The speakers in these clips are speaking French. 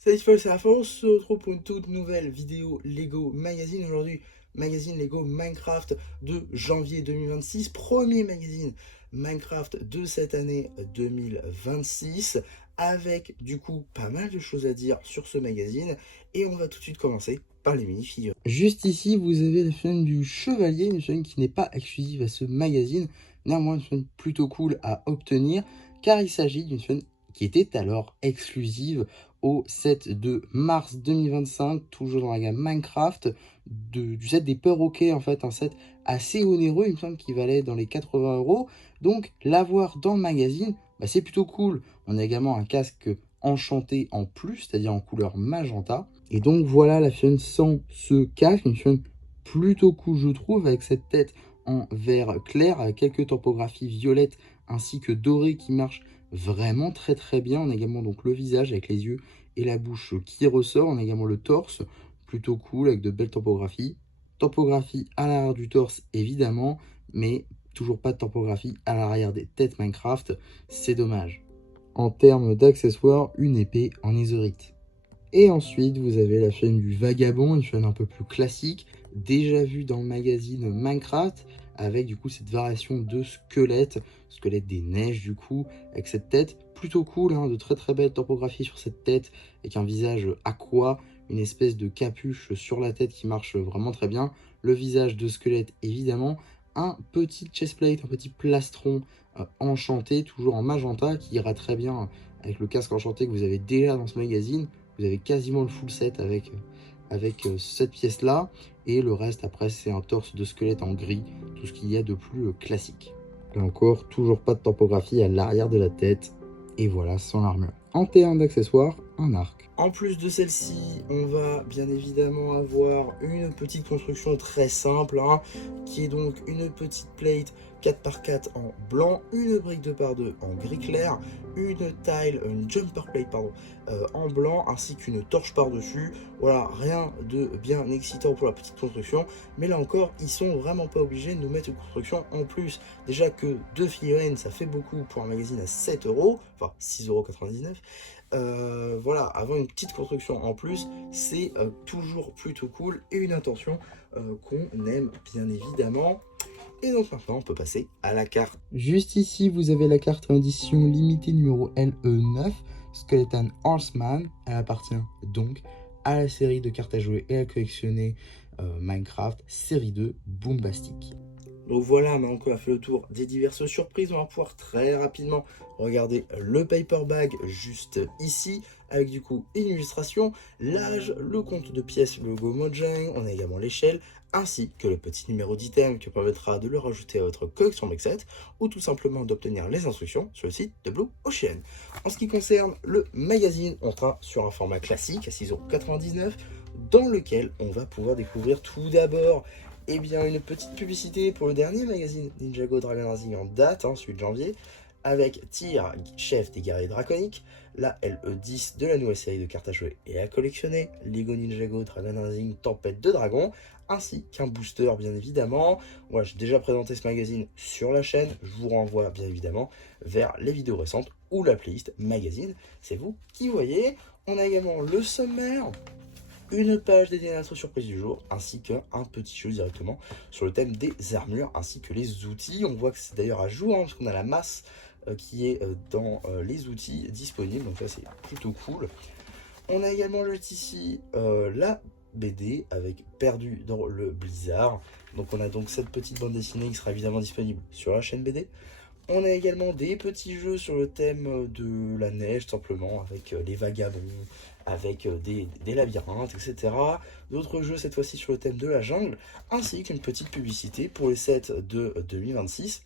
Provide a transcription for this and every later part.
Salut Paul, c'est Raphaël, on se retrouve pour une toute nouvelle vidéo Lego Magazine. Aujourd'hui, magazine Lego Minecraft de janvier 2026, premier magazine Minecraft de cette année 2026, avec du coup pas mal de choses à dire sur ce magazine. Et on va tout de suite commencer par les minifigures. Juste ici, vous avez la chaîne du Chevalier, une chaîne qui n'est pas exclusive à ce magazine, néanmoins une chaîne plutôt cool à obtenir, car il s'agit d'une chaîne qui était alors exclusive au set de mars 2025, toujours dans la gamme Minecraft, du set des perroquets, en fait, un set assez onéreux, il me semble qu'il valait dans les 80 €. Donc, l'avoir dans le magazine, bah, c'est plutôt cool. On a également un casque enchanté en plus, c'est-à-dire en couleur magenta. Et donc, voilà la chaîne sans ce casque, une chaîne plutôt cool, je trouve, avec cette tête en vert clair, avec quelques topographies violettes ainsi que dorées qui marchent vraiment très très bien. On a également donc le visage avec les yeux et la bouche qui ressort. On a également le torse, plutôt cool, avec de belles topographies. Topographie à l'arrière du torse, évidemment, mais toujours pas de topographie à l'arrière des têtes Minecraft. C'est dommage. En termes d'accessoires, une épée en isérite. Et ensuite, vous avez la chaîne du Vagabond, une chaîne un peu plus classique, déjà vue dans le magazine Minecraft, avec du coup cette variation de squelette des neiges du coup, avec cette tête plutôt cool, hein, de très très belles topographies sur cette tête, avec un visage aqua, une espèce de capuche sur la tête qui marche vraiment très bien, le visage de squelette évidemment, un petit chestplate, un petit plastron enchanté, toujours en magenta, qui ira très bien avec le casque enchanté que vous avez déjà dans ce magazine. Vous avez quasiment le full set avec cette pièce-là. Et le reste, après, c'est un torse de squelette en gris. Tout ce qu'il y a de plus classique. Là encore, toujours pas de topographie à l'arrière de la tête. Et voilà, sans l'armure. En termes d'accessoires, un arc. En plus de celle-ci, on va bien évidemment avoir une petite construction très simple, hein, qui est donc une petite plate 4x4 en blanc, une brique 2x2 en gris clair, une jumper plate pardon, en blanc, ainsi qu'une torche par-dessus. Voilà, rien de bien excitant pour la petite construction, mais là encore, ils sont vraiment pas obligés de nous mettre une construction en plus. Déjà que 2 figurines, ça fait beaucoup pour un magazine à 7 €, enfin 6,99 €. Voilà, avoir une petite construction en plus, c'est toujours plutôt cool et une intention qu'on aime bien évidemment. Et donc maintenant, on peut passer à la carte. Juste ici, vous avez la carte en édition limitée numéro LE9, Skeleton Horseman. Elle appartient donc à la série de cartes à jouer et à collectionner Minecraft, série 2 Boombastic. Donc voilà, maintenant qu'on a fait le tour des diverses surprises, on va pouvoir très rapidement regarder le paper bag juste ici, avec du coup une illustration, l'âge, le compte de pièces, le logo Mojang, on a également l'échelle, ainsi que le petit numéro d'item qui permettra de le rajouter à votre collection Mexet, ou tout simplement d'obtenir les instructions sur le site de Blue Ocean. En ce qui concerne le magazine, on sera sur un format classique à 6,99 €, dans lequel on va pouvoir découvrir tout d'abord une petite publicité pour le dernier magazine Ninjago Dragon Rising en date, hein, celui de janvier, avec Tyr, chef des guerriers draconiques, la LE10 de la nouvelle série de cartes à jouer et à collectionner, Lego Ninjago Dragon Rising Tempête de Dragon, ainsi qu'un booster bien évidemment. Voilà, j'ai déjà présenté ce magazine sur la chaîne, je vous renvoie bien évidemment vers les vidéos récentes ou la playlist magazine, c'est vous qui voyez. On a également le sommaire, une page dédiée à notre surprise du jour, ainsi qu'un petit jeu directement sur le thème des armures, ainsi que les outils. On voit que c'est d'ailleurs à jour, hein, parce qu'on a la masse qui est dans les outils disponibles, donc ça c'est plutôt cool. On a également juste ici la BD avec Perdu dans le Blizzard. Donc on a donc cette petite bande dessinée qui sera évidemment disponible sur la chaîne BD. On a également des petits jeux sur le thème de la neige, simplement, avec les vagabonds, avec des labyrinthes, etc. D'autres jeux, cette fois-ci, sur le thème de la jungle, ainsi qu'une petite publicité pour les sets de 2026,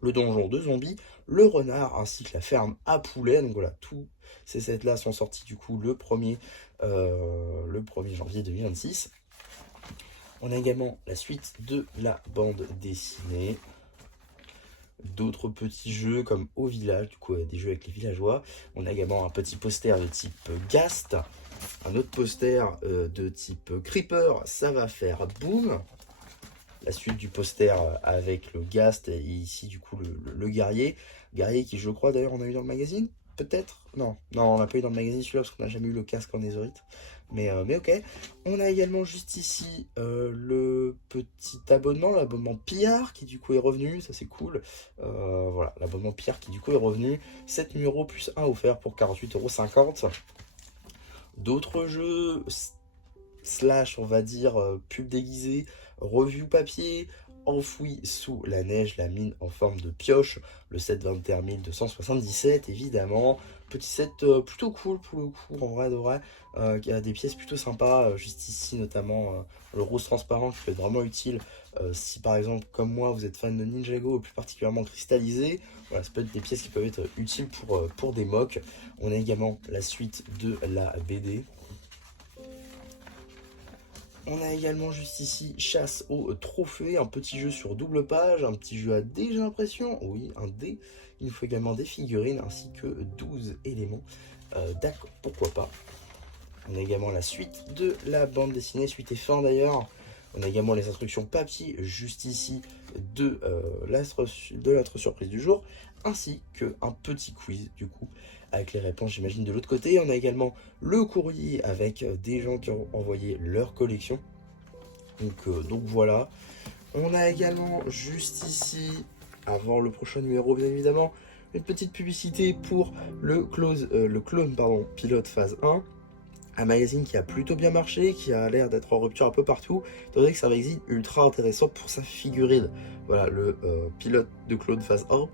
le donjon de zombies, le renard, ainsi que la ferme à poulets. Donc voilà, tous ces sets-là sont sortis du coup le 1er janvier 2026. On a également la suite de la bande dessinée, d'autres petits jeux comme Au Village, du coup des jeux avec les villageois. On a également un petit poster de type Ghast, un autre poster de type Creeper, ça va faire boom. La suite du poster avec le Ghast et ici du coup le guerrier qui je crois d'ailleurs on a eu dans le magazine. peut-être. Non, on l'a pas eu dans le magazine celui-là parce qu'on n'a jamais eu le casque en Netherite. Mais ok. On a également juste ici le petit abonnement, l'abonnement Pillard qui du coup est revenu, ça c'est cool. Voilà, l'abonnement Pillard qui du coup est revenu. 7 numéros plus 1 offert pour 48,50 €. D'autres jeux, slash on va dire pub déguisée, revue papier, enfoui sous la neige, la mine en forme de pioche, le set 21 277 évidemment, petit set plutôt cool pour le coup, en vrai de vrai, qui a des pièces plutôt sympas, juste ici notamment le rose transparent qui peut être vraiment utile si par exemple comme moi vous êtes fan de Ninjago, plus particulièrement cristallisé, voilà, ça peut être des pièces qui peuvent être utiles pour des mocks. On a également la suite de la BD. On a également juste ici Chasse au trophée, un petit jeu sur double page, un petit jeu à dés j'ai l'impression, oui un dé. Il nous faut également des figurines ainsi que 12 éléments, d'accord, pourquoi pas. On a également la suite de la bande dessinée, suite et fin d'ailleurs. On a également les instructions papier juste ici de l'astre surprise du jour, ainsi qu'un petit quiz du coup, avec les réponses j'imagine de l'autre côté. On a également le courrier avec des gens qui ont envoyé leur collection. Donc voilà. On a également juste ici, avant le prochain numéro bien évidemment, une petite publicité pour le clone pilote phase 1. Un magazine qui a plutôt bien marché, qui a l'air d'être en rupture un peu partout, étant donné que c'est un magazine ultra intéressant pour sa figurine. Voilà, le pilote de clone phase 1,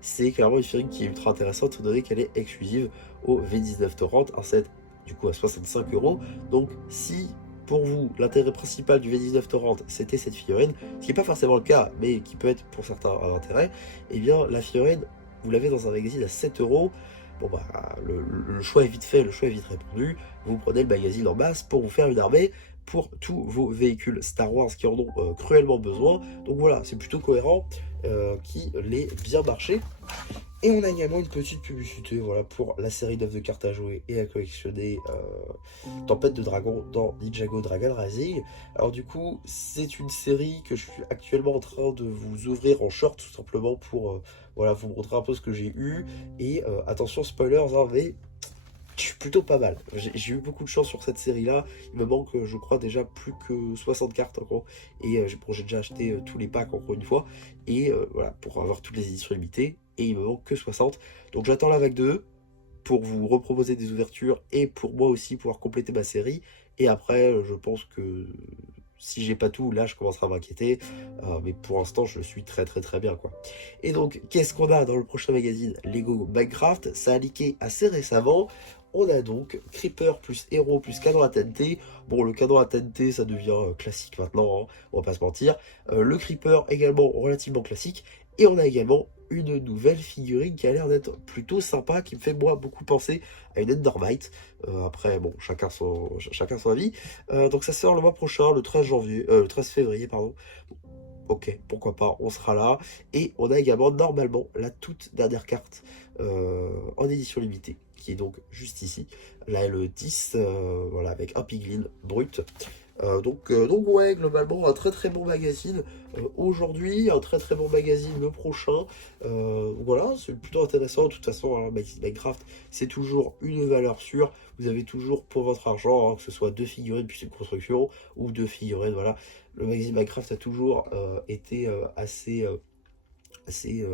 c'est clairement une figurine qui est ultra intéressante, étant donné qu'elle est exclusive au V19 Torrent, un set du coup à 65 €. Donc si pour vous l'intérêt principal du V19 Torrent c'était cette figurine, ce qui n'est pas forcément le cas, mais qui peut être pour certains un intérêt, et bien la figurine, vous l'avez dans un magazine à 7 €. Bon bah le choix est vite fait, le choix est vite répondu. Vous prenez le magazine en masse pour vous faire une armée pour tous vos véhicules Star Wars qui en ont cruellement besoin. Donc voilà, c'est plutôt cohérent, qui l'est bien marché. Et on a également une petite publicité voilà, pour la série d'œuvres de cartes à jouer et à collectionner Tempête de Dragon dans Ninjago Dragon Rising. Alors du coup, c'est une série que je suis actuellement en train de vous ouvrir en short tout simplement pour voilà, vous montrer un peu ce que j'ai eu. Et attention spoilers, hein, mais je suis plutôt pas mal. J'ai eu beaucoup de chance sur cette série-là. Il me manque, je crois, déjà plus que 60 cartes en gros. Et j'ai déjà acheté tous les packs encore une fois. Et voilà, pour avoir toutes les éditions limitées. Et il me manque que 60. Donc j'attends la vague 2 pour vous reproposer des ouvertures et pour moi aussi pouvoir compléter ma série. Et après, je pense que si j'ai pas tout, là je commencerai à m'inquiéter. Mais pour l'instant, je suis très bien quoi. Et donc, qu'est-ce qu'on a dans le prochain magazine Lego Minecraft? Ça a leaké assez récemment. On a donc Creeper plus héros plus cadran à TNT. Bon, le cadran à TNT, ça devient classique maintenant, hein, on va pas se mentir. Le Creeper également relativement classique. Et on a également une nouvelle figurine qui a l'air d'être plutôt sympa, qui me fait moi beaucoup penser à une Endermite. Après, bon, chacun son avis. Donc ça sort le mois prochain, le 13 janvier, le 13 février, pardon. Ok, pourquoi pas, on sera là. Et on a également normalement la toute dernière carte en édition limitée, qui est donc juste ici. Là, le 10, voilà, avec un piglin brut. Donc ouais, globalement, un très bon magazine aujourd'hui, un très bon magazine le prochain. Voilà, c'est plutôt intéressant. De toute façon, hein, Minecraft, c'est toujours une valeur sûre. Vous avez toujours pour votre argent, hein, que ce soit 2 figurines puis une construction, ou 2 figurines, voilà. Le magazine Minecraft a toujours été assez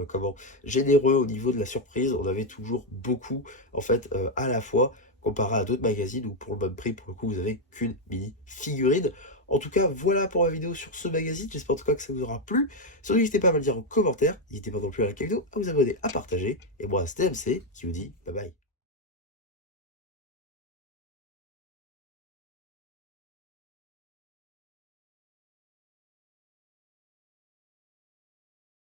comment, généreux au niveau de la surprise. On avait toujours beaucoup, en fait, à la fois, comparé à d'autres magazines où pour le même prix, pour le coup, vous avez qu'une mini figurine. En tout cas, voilà pour la vidéo sur ce magazine. J'espère en tout cas que ça vous aura plu. Surtout, n'hésitez pas à me le dire en commentaire. N'hésitez pas non plus à liker la vidéo, à vous abonner, à partager. Et moi, c'était MC qui vous dit bye bye.